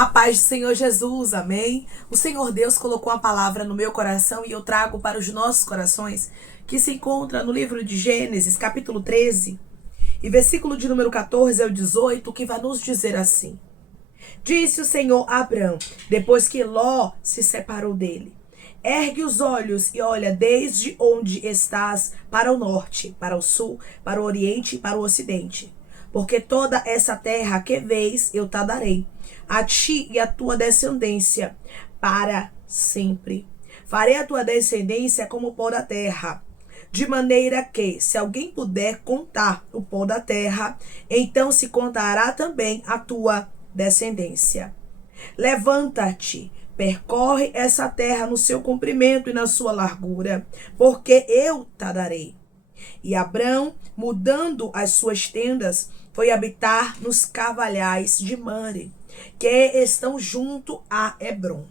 A paz do Senhor Jesus, amém? O Senhor Deus colocou a palavra no meu coração e eu trago para os nossos corações, que se encontra no livro de Gênesis, capítulo 13, e versículo de número 14 ao 18, que vai nos dizer assim: Disse o Senhor a Abrão, depois que Ló se separou dele: Ergue os olhos e olha desde onde estás para o norte, para o sul, para o oriente e para o ocidente. Porque toda essa terra que vês eu te darei, a ti e a tua descendência, para sempre. Farei a tua descendência como o pó da terra, de maneira que, se alguém puder contar o pó da terra, então se contará também a tua descendência. Levanta-te, percorre essa terra no seu comprimento e na sua largura, porque eu te darei. E Abrão, mudando as suas tendas, foi habitar nos carvalhais de Mamre, que estão junto a Hebrom.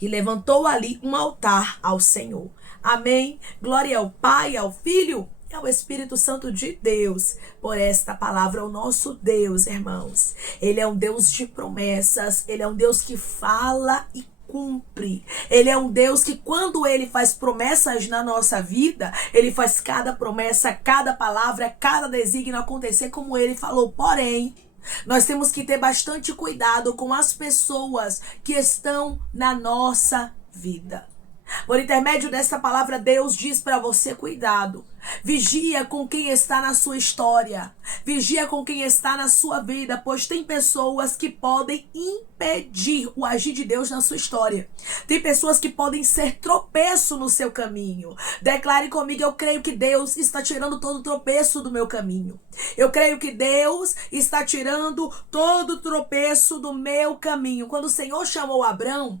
E levantou ali um altar ao Senhor. Amém. Glória ao Pai, ao Filho e ao Espírito Santo de Deus, por esta palavra. O nosso Deus, irmãos, Ele é um Deus de promessas, Ele é um Deus que fala e cumpre. Ele é um Deus que, quando Ele faz promessas na nossa vida, Ele faz cada promessa, cada palavra, cada desígnio acontecer como Ele falou. Porém, nós temos que ter bastante cuidado com as pessoas que estão na nossa vida. Por intermédio dessa palavra, Deus diz para você: cuidado. Vigia com quem está na sua história. Vigia com quem está na sua vida, pois tem pessoas que podem impedir o agir de Deus na sua história. Tem pessoas que podem ser tropeço no seu caminho. Declare comigo: eu creio que Deus está tirando todo tropeço do meu caminho. Eu creio que Deus está tirando todo tropeço do meu caminho. Quando o Senhor chamou Abrão,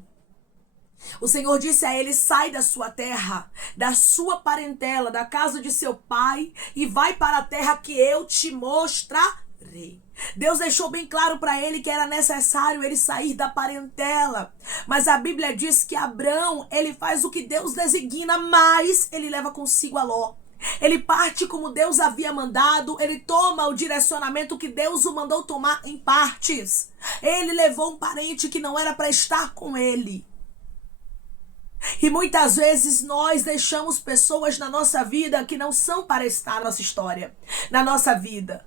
o Senhor disse a ele: sai da sua terra, da sua parentela, da casa de seu pai, e vai para a terra que eu te mostrarei. Deus deixou bem claro para ele que era necessário ele sair da parentela. Mas a Bíblia diz que Abrão, ele faz o que Deus designa, mas ele leva consigo a Ló. Ele parte como Deus havia mandado, ele toma o direcionamento que Deus o mandou tomar em partes. Ele levou um parente que não era para estar com ele. E muitas vezes nós deixamos pessoas na nossa vida que não são para estar na nossa história, na nossa vida.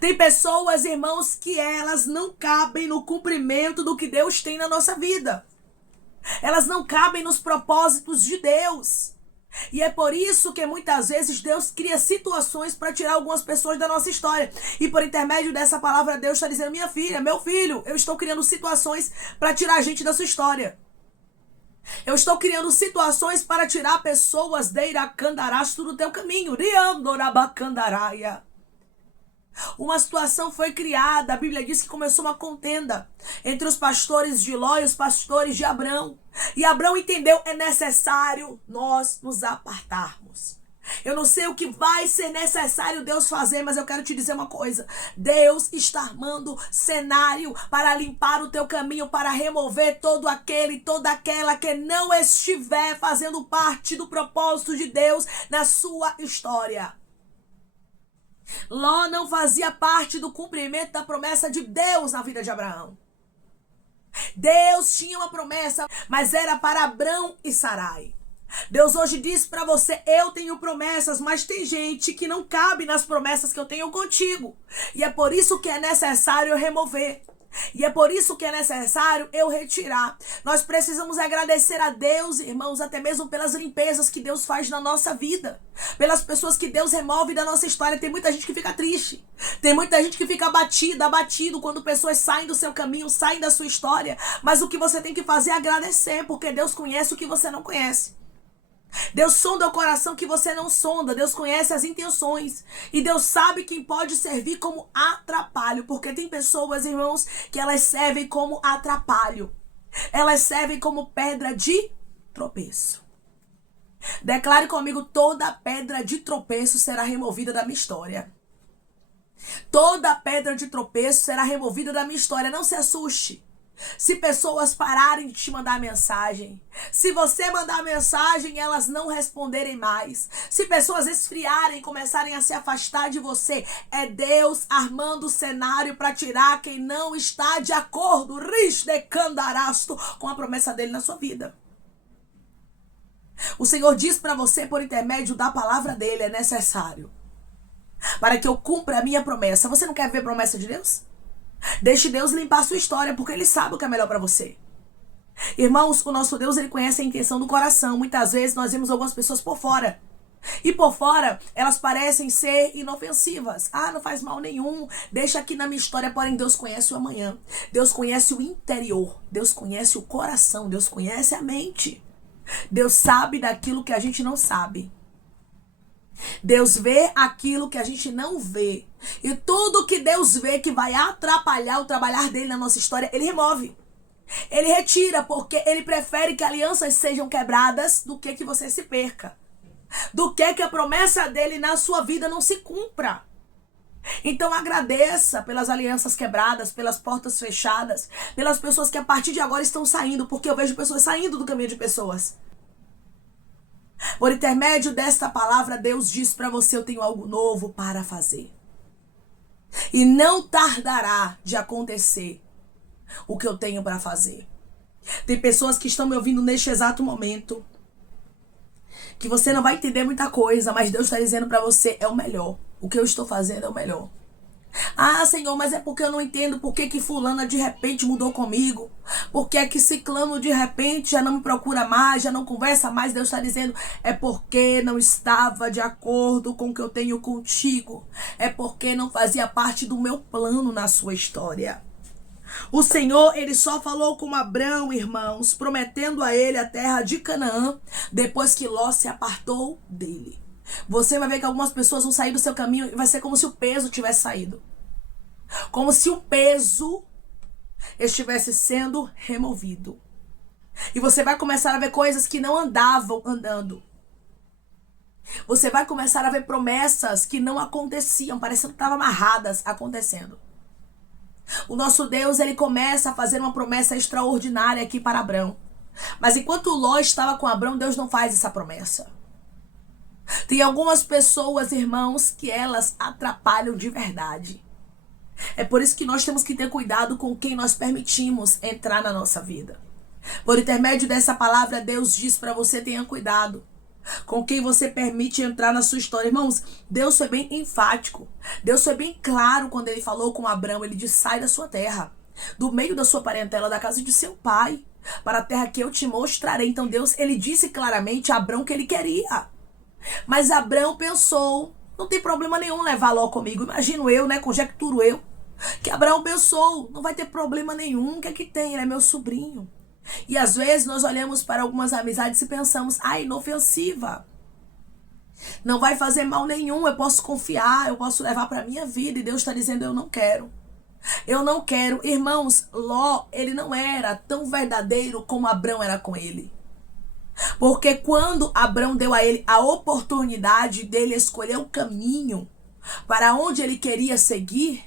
Tem pessoas, irmãos, que elas não cabem no cumprimento do que Deus tem na nossa vida. Elas não cabem nos propósitos de Deus. E é por isso que muitas vezes Deus cria situações para tirar algumas pessoas da nossa história. E por intermédio dessa palavra, Deus está dizendo: minha filha, meu filho, eu estou criando situações para tirar a gente da sua história. Eu estou criando situações para tirar pessoas de Iracandarastro do teu caminho. Riandorabacandaraia. Uma situação foi criada. A Bíblia diz que começou uma contenda entre os pastores de Ló e os pastores de Abrão. E Abrão entendeu: é necessário nós nos apartarmos. Eu não sei o que vai ser necessário Deus fazer, mas eu quero te dizer uma coisa: Deus está armando cenário para limpar o teu caminho, para remover todo aquele e toda aquela que não estiver fazendo parte do propósito de Deus na sua história. Ló não fazia parte do cumprimento da promessa de Deus na vida de Abraão. Deus tinha uma promessa, mas era para Abrão e Sarai. Deus hoje diz para você: eu tenho promessas, mas tem gente que não cabe nas promessas que eu tenho contigo. E é por isso que é necessário eu remover. E é por isso que é necessário eu retirar. Nós precisamos agradecer a Deus, irmãos, até mesmo pelas limpezas que Deus faz na nossa vida. Pelas pessoas que Deus remove da nossa história. Tem muita gente que fica triste. Tem muita gente que fica abatido quando pessoas saem do seu caminho, saem da sua história. Mas o que você tem que fazer é agradecer, porque Deus conhece o que você não conhece. Deus sonda o coração que você não sonda. Deus conhece as intenções. E Deus sabe quem pode servir como atrapalho. Porque tem pessoas, irmãos, que elas servem como atrapalho. Elas servem como pedra de tropeço. Declare comigo: toda pedra de tropeço será removida da minha história. Toda pedra de tropeço será removida da minha história. Não se assuste. Se pessoas pararem de te mandar mensagem, se você mandar mensagem e elas não responderem mais, se pessoas esfriarem e começarem a se afastar de você, é Deus armando o cenário para tirar quem não está de acordo, com a promessa dele na sua vida. O Senhor diz para você, por intermédio da palavra dele, é necessário para que eu cumpra a minha promessa. Você não quer ver promessa de Deus? Deixe Deus limpar a sua história, porque Ele sabe o que é melhor para você. Irmãos, o nosso Deus, Ele conhece a intenção do coração. Muitas vezes nós vemos algumas pessoas por fora. E por fora, elas parecem ser inofensivas. Ah, não faz mal nenhum. Deixa aqui na minha história, porém Deus conhece o amanhã. Deus conhece o interior. Deus conhece o coração. Deus conhece a mente. Deus sabe daquilo que a gente não sabe. Deus vê aquilo que a gente não vê. E tudo que Deus vê que vai atrapalhar o trabalhar dele na nossa história, Ele remove. Ele retira, porque Ele prefere que alianças sejam quebradas do que você se perca. Do que a promessa dele na sua vida não se cumpra. Então agradeça pelas alianças quebradas, pelas portas fechadas, pelas pessoas que a partir de agora estão saindo, porque eu vejo pessoas saindo do caminho de pessoas. Por intermédio desta palavra, Deus diz para você: eu tenho algo novo para fazer. E não tardará de acontecer o que eu tenho para fazer. Tem pessoas que estão me ouvindo neste exato momento, que você não vai entender muita coisa, mas Deus está dizendo para você: é o melhor. O que eu estou fazendo é o melhor. Ah, Senhor, mas é porque eu não entendo por que fulana de repente mudou comigo. Por que ciclano de repente já não me procura mais, já não conversa mais. Deus está dizendo: é porque não estava de acordo com o que eu tenho contigo. É porque não fazia parte do meu plano na sua história. O Senhor, Ele só falou com Abrão, irmãos, prometendo a ele a terra de Canaã, depois que Ló se apartou dele. Você vai ver que algumas pessoas vão sair do seu caminho e vai ser como se o peso tivesse saído. Como se o peso estivesse sendo removido. E você vai começar a ver coisas que não andavam andando. Você vai começar a ver promessas que não aconteciam, parecendo que estavam amarradas, acontecendo. O nosso Deus, Ele começa a fazer uma promessa extraordinária aqui para Abrão. Mas enquanto Ló estava com Abrão, Deus não faz essa promessa. Tem algumas pessoas, irmãos, que elas atrapalham de verdade. É por isso que nós temos que ter cuidado com quem nós permitimos entrar na nossa vida. Por intermédio dessa palavra, Deus diz para você: tenha cuidado com quem você permite entrar na sua história. Irmãos, Deus foi bem enfático. Deus foi bem claro quando Ele falou com Abrão. Ele disse: sai da sua terra, do meio da sua parentela, da casa de seu pai, para a terra que eu te mostrarei. Então Deus, Ele disse claramente a Abrão que Ele queria. Mas Abrão pensou: não tem problema nenhum levar Ló comigo. Imagino eu, conjecturo eu, que Abraão pensou: não vai ter problema nenhum, o que é que tem? Ele é meu sobrinho. E às vezes nós olhamos para algumas amizades e pensamos: inofensiva, não vai fazer mal nenhum, eu posso confiar, eu posso levar para a minha vida. E Deus está dizendo: eu não quero. Eu não quero. Irmãos, Ló, ele não era tão verdadeiro como Abrão era com ele. Porque quando Abrão deu a ele a oportunidade dele escolher o caminho para onde ele queria seguir,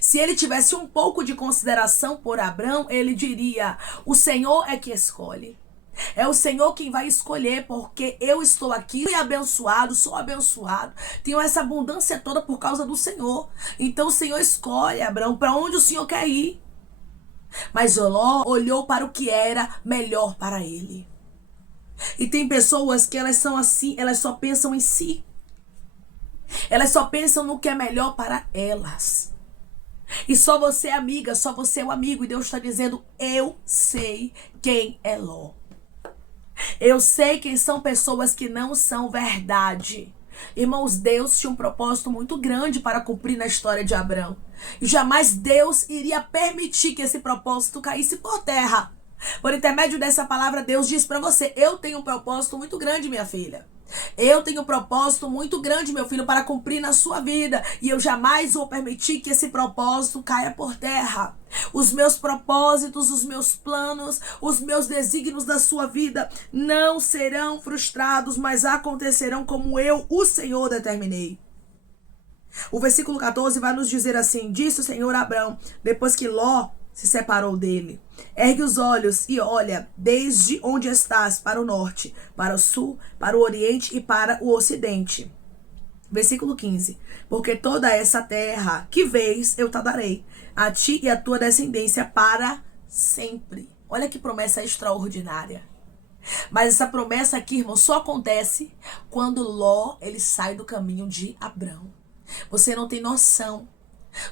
se ele tivesse um pouco de consideração por Abrão, ele diria: o Senhor é que escolhe. É o Senhor quem vai escolher, porque eu estou aqui, fui abençoado, sou abençoado, tenho essa abundância toda por causa do Senhor. Então o Senhor escolhe, Abrão, para onde o Senhor quer ir. Mas Ló olhou para o que era melhor para ele. E tem pessoas que elas são assim, elas só pensam em si. Elas só pensam no que é melhor para elas. E só você é amiga, só você é o amigo. E Deus está dizendo: eu sei quem é Ló. Eu sei quem são pessoas que não são verdade. Irmãos, Deus tinha um propósito muito grande para cumprir na história de Abrão. E jamais Deus iria permitir que esse propósito caísse por terra. Por intermédio dessa palavra, Deus diz para você: eu tenho um propósito muito grande, minha filha. Eu tenho um propósito muito grande, meu filho, para cumprir na sua vida. E eu jamais vou permitir que esse propósito caia por terra. Os meus propósitos, os meus planos, os meus desígnios da sua vida não serão frustrados, mas acontecerão como eu, o Senhor, determinei. O versículo 14 vai nos dizer assim: disse o Senhor a Abrão, depois que Ló se separou dele. Ergue os olhos e olha desde onde estás para o norte, para o sul, para o oriente e para o ocidente. Versículo 15. Porque toda essa terra que vês eu te darei, a ti e a tua descendência para sempre. Olha que promessa extraordinária. Mas essa promessa aqui, irmão, só acontece quando Ló, ele sai do caminho de Abrão. Você não tem noção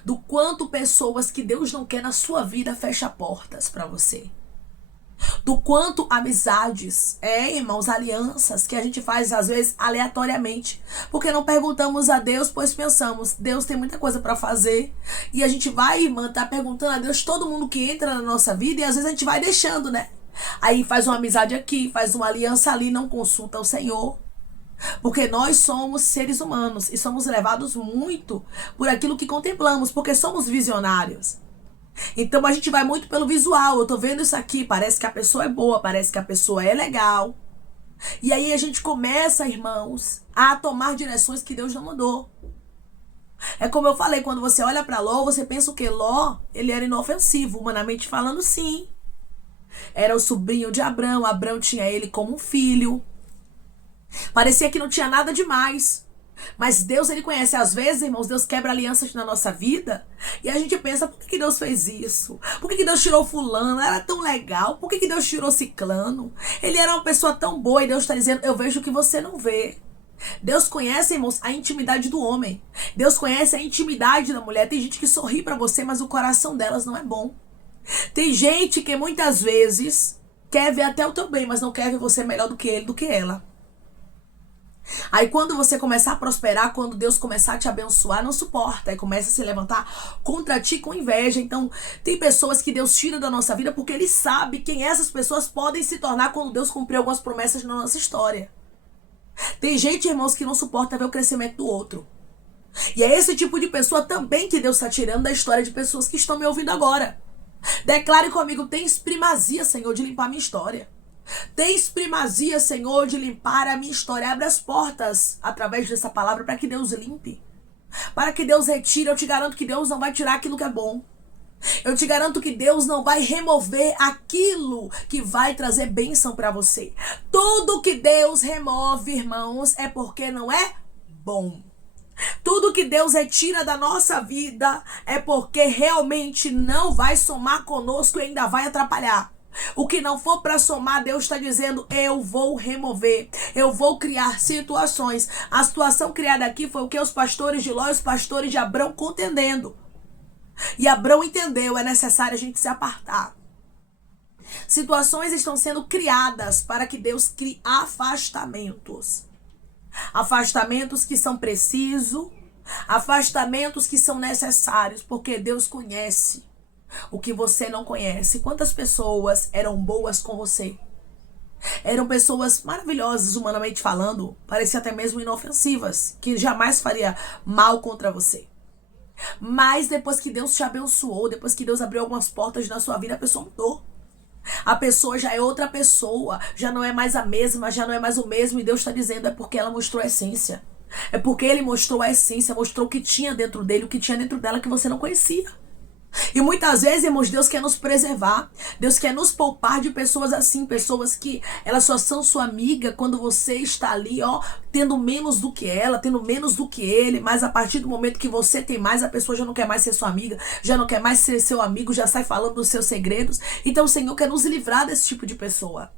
do quanto pessoas que Deus não quer na sua vida fecham portas para você. Do quanto amizades, irmãos, alianças que a gente faz às vezes aleatoriamente, porque não perguntamos a Deus, pois pensamos, Deus tem muita coisa para fazer, e a gente vai, irmã, tá perguntando a Deus todo mundo que entra na nossa vida, e às vezes a gente vai deixando, né? Aí faz uma amizade aqui, faz uma aliança ali, não consulta o Senhor. Porque nós somos seres humanos e somos levados muito por aquilo que contemplamos, porque somos visionários. Então a gente vai muito pelo visual. Eu tô vendo isso aqui, parece que a pessoa é boa, parece que a pessoa é legal. E aí a gente começa, irmãos, a tomar direções que Deus não mandou. É como eu falei, quando você olha para Ló, você pensa o quê? Ló, ele era inofensivo, humanamente falando, sim. Era o sobrinho de Abrão, Abrão tinha ele como um filho. Parecia que não tinha nada demais. Mas Deus, ele conhece. Às vezes, irmãos, Deus quebra alianças na nossa vida. E a gente pensa, por que Deus fez isso? Por que Deus tirou fulano? Era tão legal. Por que Deus tirou ciclano? Ele era uma pessoa tão boa e Deus está dizendo, eu vejo o que você não vê. Deus conhece, irmãos, a intimidade do homem. Deus conhece a intimidade da mulher. Tem gente que sorri pra você, mas o coração delas não é bom. Tem gente que muitas vezes quer ver até o teu bem, mas não quer ver você melhor do que ele, do que ela. Aí quando você começar a prosperar, quando Deus começar a te abençoar, não suporta. Aí começa a se levantar contra ti com inveja. Então tem pessoas que Deus tira da nossa vida porque Ele sabe quem essas pessoas podem se tornar quando Deus cumprir algumas promessas na nossa história. Tem gente, irmãos, que não suporta ver o crescimento do outro. E é esse tipo de pessoa também que Deus está tirando da história de pessoas que estão me ouvindo agora. Declare comigo, tens primazia, Senhor, de limpar a minha história. Tens primazia, Senhor, de limpar a minha história. Abre as portas através dessa palavra para que Deus limpe. Para que Deus retire. Eu te garanto que Deus não vai tirar aquilo que é bom. Eu te garanto que Deus não vai remover aquilo que vai trazer bênção para você. Tudo que Deus remove, irmãos, é porque não é bom. Tudo que Deus retira da nossa vida é porque realmente não vai somar conosco e ainda vai atrapalhar. O que não for para somar, Deus está dizendo, eu vou remover, eu vou criar situações. A situação criada aqui foi o que os pastores de Ló e os pastores de Abrão contendendo. E Abrão entendeu, é necessário a gente se apartar. Situações estão sendo criadas para que Deus crie afastamentos. Afastamentos que são precisos, afastamentos que são necessários, porque Deus conhece o que você não conhece. Quantas pessoas eram boas com você? Eram pessoas maravilhosas, humanamente falando, pareciam até mesmo inofensivas, que jamais faria mal contra você. Mas depois que Deus te abençoou, depois que Deus abriu algumas portas na sua vida, a pessoa mudou. A pessoa já é outra pessoa, já não é mais a mesma, já não é mais o mesmo. E Deus está dizendo, é porque ela mostrou a essência. É porque Ele mostrou a essência, mostrou o que tinha dentro dele, o que tinha dentro dela que você não conhecia. E muitas vezes, irmãos, Deus quer nos preservar. Deus quer nos poupar de pessoas assim, pessoas que elas só são sua amiga quando você está ali, tendo menos do que ela, tendo menos do que ele. Mas a partir do momento que você tem mais, a pessoa já não quer mais ser sua amiga, já não quer mais ser seu amigo, já sai falando dos seus segredos. Então o Senhor quer nos livrar desse tipo de pessoa.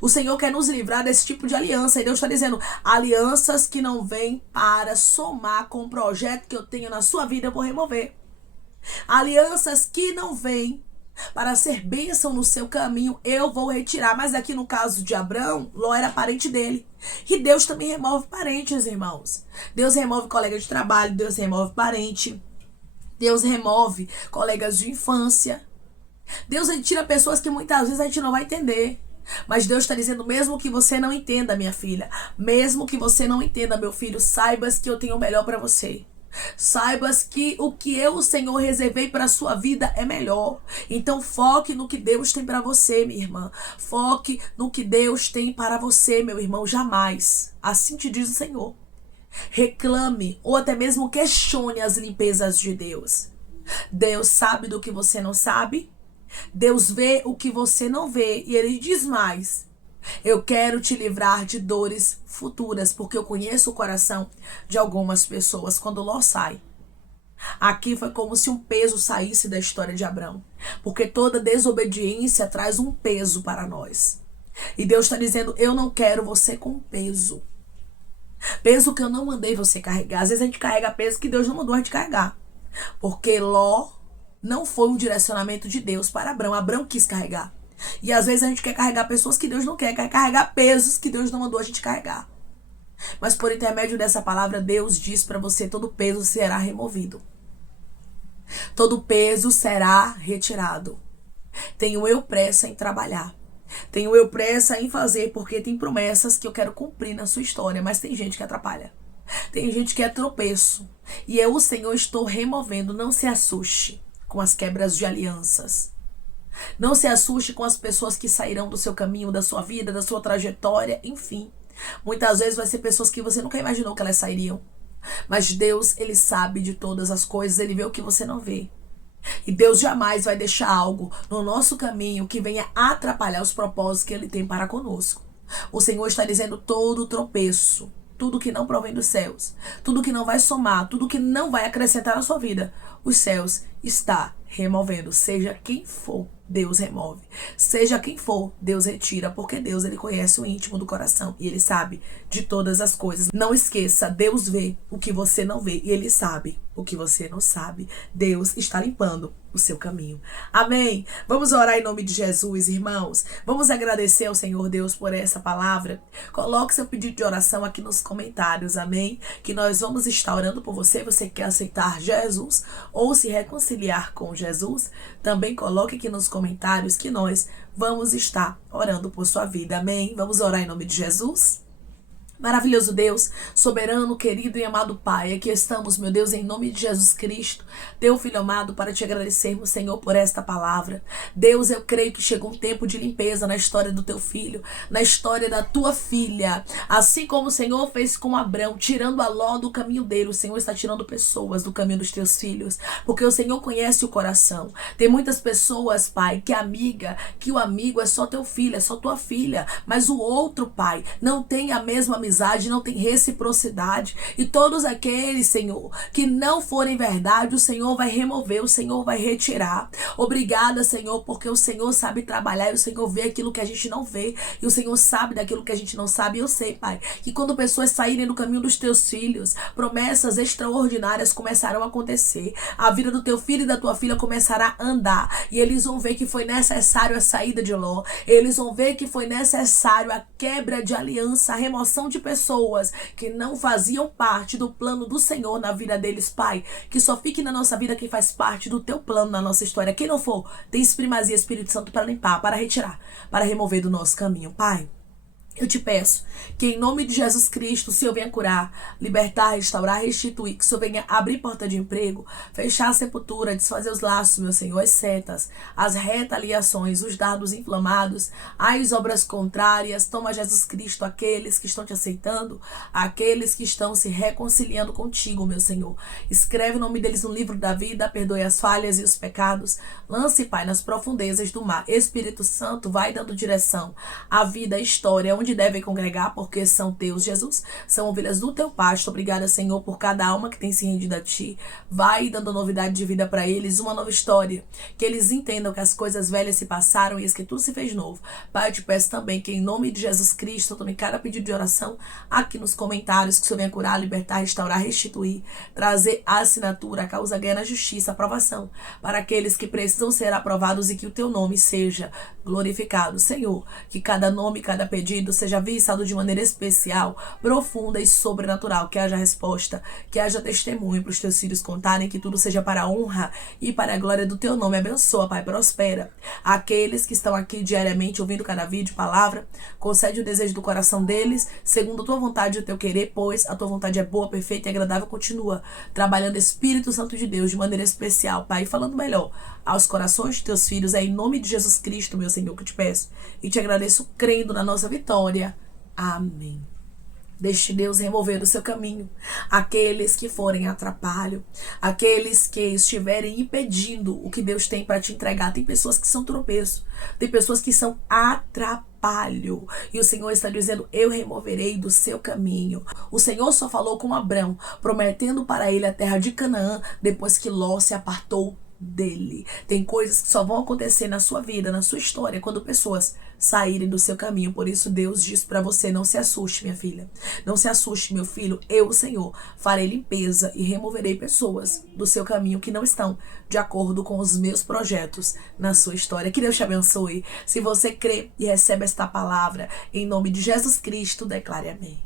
O Senhor quer nos livrar desse tipo de aliança. E Deus está dizendo, alianças que não vêm para somar com o projeto que eu tenho na sua vida, eu vou remover. Alianças que não vêm para ser bênção no seu caminho, eu vou retirar. Mas aqui no caso de Abrão, Ló era parente dele. E Deus também remove parentes, irmãos. Deus remove colega de trabalho, Deus remove parente. Deus remove colegas de infância. Deus retira pessoas que muitas vezes a gente não vai entender. Mas Deus está dizendo, mesmo que você não entenda, minha filha, mesmo que você não entenda, meu filho, saibas que eu tenho o melhor para você. Saibas que o que eu, o Senhor, reservei para a sua vida é melhor. Então foque no que Deus tem para você, minha irmã. Foque no que Deus tem para você, meu irmão. Jamais. Assim te diz o Senhor. Reclame ou até mesmo questione as limpezas de Deus. Deus sabe do que você não sabe. Deus vê o que você não vê e ele diz mais: eu quero te livrar de dores futuras, porque eu conheço o coração de algumas pessoas. Quando Ló sai, aqui foi como se um peso saísse da história de Abrão, porque toda desobediência traz um peso para nós. E Deus está dizendo: eu não quero você com peso. Peso que eu não mandei você carregar. Às vezes a gente carrega peso que Deus não mandou a gente carregar. Porque Ló não foi um direcionamento de Deus para Abrão. Abrão quis carregar. E às vezes a gente quer carregar pessoas que Deus não quer carregar pesos que Deus não mandou a gente carregar. Mas por intermédio dessa palavra, Deus diz para você: todo peso será removido. Todo peso será retirado. Tenho eu pressa em trabalhar. Tenho eu pressa em fazer, porque tem promessas que eu quero cumprir na sua história. Mas tem gente que atrapalha. Tem gente que é tropeço. E eu, o Senhor, estou removendo. Não se assuste com as quebras de alianças. Não se assuste com as pessoas que sairão do seu caminho, da sua vida, da sua trajetória, enfim. Muitas vezes vai ser pessoas que você nunca imaginou que elas sairiam. Mas Deus, Ele sabe de todas as coisas, Ele vê o que você não vê. E Deus jamais vai deixar algo no nosso caminho que venha atrapalhar os propósitos que Ele tem para conosco. O Senhor está dizendo: todo tropeço, tudo que não provém dos céus, tudo que não vai somar, tudo que não vai acrescentar na sua vida, os céus está removendo. Seja quem for, Deus remove. Seja quem for, Deus retira, porque Deus, Ele conhece o íntimo do coração e Ele sabe de todas as coisas. Não esqueça, Deus vê o que você não vê e Ele sabe o que você não sabe. Deus está limpando o seu caminho. Amém? Vamos orar em nome de Jesus, irmãos. Vamos agradecer ao Senhor Deus por essa palavra. Coloque seu pedido de oração aqui nos comentários, amém? Que nós vamos estar orando por você. Você quer aceitar Jesus ou se reconciliar com Jesus? Também coloque aqui nos comentários que nós vamos estar orando por sua vida, amém? Vamos orar em nome de Jesus? Maravilhoso Deus, soberano, querido e amado Pai, aqui estamos, meu Deus, em nome de Jesus Cristo, teu Filho amado, para te agradecermos, Senhor, por esta palavra. Deus, eu creio que chegou um tempo de limpeza na história do teu filho, na história da tua filha. Assim como o Senhor fez com Abrão, tirando a Ló do caminho dele, o Senhor está tirando pessoas do caminho dos teus filhos, porque o Senhor conhece o coração. Tem muitas pessoas, Pai, que o amigo é só teu filho, é só tua filha, mas o outro, Pai, não tem a mesma amizade, não tem reciprocidade. E todos aqueles, Senhor, que não forem verdade, o Senhor vai remover, o Senhor vai retirar. Obrigada, Senhor, porque o Senhor sabe trabalhar e o Senhor vê aquilo que a gente não vê e o Senhor sabe daquilo que a gente não sabe. E eu sei, Pai, que quando pessoas saírem do caminho dos teus filhos, promessas extraordinárias começarão a acontecer. A vida do teu filho e da tua filha começará a andar e eles vão ver que foi necessário a saída de Ló. Eles vão ver que foi necessário a quebra de aliança, a remoção de pessoas que não faziam parte do plano do Senhor na vida deles, Pai. Que só fique na nossa vida quem faz parte do teu plano na nossa história. Quem não for, tem primazia, Espírito Santo, para limpar, para retirar, para remover do nosso caminho, Pai. Eu te peço que em nome de Jesus Cristo o Senhor venha curar, libertar, restaurar, restituir, que o Senhor venha abrir porta de emprego, fechar a sepultura, desfazer os laços, meu Senhor, as setas, as retaliações, os dardos inflamados, as obras contrárias. Toma, Jesus Cristo, aqueles que estão te aceitando, aqueles que estão se reconciliando contigo, meu Senhor. Escreve o nome deles no livro da vida, perdoe as falhas e os pecados. Lance, Pai, nas profundezas do mar. Espírito Santo, vai dando direção à vida, à história, onde devem congregar, porque são teus, Jesus. São ovelhas do teu pasto. Obrigada, Senhor, por cada alma que tem se rendido a ti. Vai dando novidade de vida para eles, uma nova história. Que eles entendam que as coisas velhas se passaram e isso que tudo se fez novo. Pai, eu te peço também que em nome de Jesus Cristo, eu tome cada pedido de oração aqui nos comentários, que o Senhor venha curar, libertar, restaurar, restituir, trazer a assinatura, a causa ganha na justiça, aprovação para aqueles que precisam ser aprovados e que o teu nome seja glorificado. Senhor, que cada nome, cada pedido seja visado de maneira especial, profunda e sobrenatural, que haja resposta, que haja testemunho para os teus filhos contarem, que tudo seja para a honra e para a glória do teu nome. Abençoa, Pai, prospera aqueles que estão aqui diariamente ouvindo cada vídeo, palavra, concede o desejo do coração deles, segundo a tua vontade e o teu querer, pois a tua vontade é boa, perfeita e agradável. Continua trabalhando, Espírito Santo de Deus, de maneira especial, Pai, falando melhor aos corações de teus filhos. É em nome de Jesus Cristo, meu Senhor, que eu te peço e te agradeço, crendo na nossa vitória. Amém. Deixe Deus remover do seu caminho aqueles que forem atrapalho, aqueles que estiverem impedindo o que Deus tem para te entregar. Tem pessoas que são tropeço, tem pessoas que são atrapalho. E o Senhor está dizendo: eu removerei do seu caminho. O Senhor só falou com Abrão, prometendo para ele a terra de Canaã, depois que Ló se apartou dele. Tem coisas que só vão acontecer na sua vida, na sua história, quando pessoas saírem do seu caminho. Por isso Deus diz para você: não se assuste, minha filha, não se assuste, meu filho. Eu, o Senhor, farei limpeza e removerei pessoas do seu caminho que não estão de acordo com os meus projetos na sua história. Que Deus te abençoe. Se você crê e recebe esta palavra, em nome de Jesus Cristo, declare amém.